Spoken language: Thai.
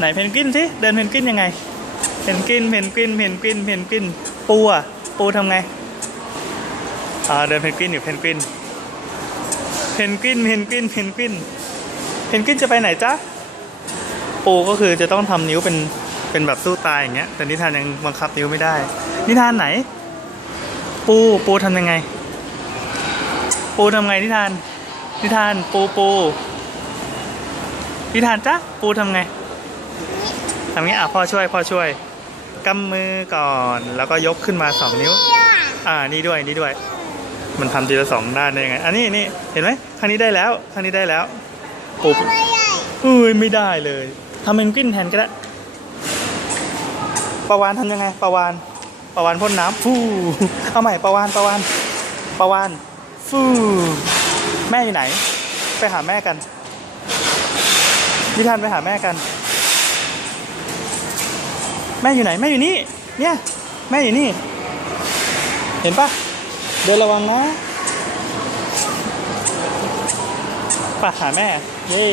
ไหนเพนกวินสิเดินเพนกวินยังไงเพนกวินเพนกวินเพนกวินเพนกวินปูอะปูทำไงอ่าเดินเพนกวินอยู่เพนกวินเพนกวินเพนกวินเพนกวินเพนกวินจะไปไหนจ๊ะปูก็คือจะต้องทำนิ้วเป็นเป็นแบบสู้ตายอย่างเงี้ยแต่นิทานยังบังคับนิ้วไม่ได้ นิทานไหน ปูปูทำยังไง ปูทำไงนิทาน นิทานปูปูนิทานจ๊ะปูทำไง ทำงี้อะพ่อช่วยพ่อช่วยกำมือก่อนแล้วก็ยกขึ้นมาสองนิ้ว อ่านี่ด้วยนี่ด้วย มันทำทีละสองด้านได้ยังไงอันนี้นี่เห็นไหมครั้งนี้ได้แล้วครั้งนี้ได้แล้วปูไม่ใหญ่อุ้ยไม่ได้เลยทำเป็นกวินแทนก็ได้ปลาวานทำยังไงปลาวานปลาวานพ่นน้ำฟูเอาใหม่ปลาวานปลาวานปลาวานฟูแม่อยู่ไหน ไปหาแม่กันนิทานไปหาแม่กัน แม่อยู่ไหน แม่อยู่นี่ เนี่ย แม่อยู่นี่ เห็นปะเดินระวังนะไปหาแม่ เย้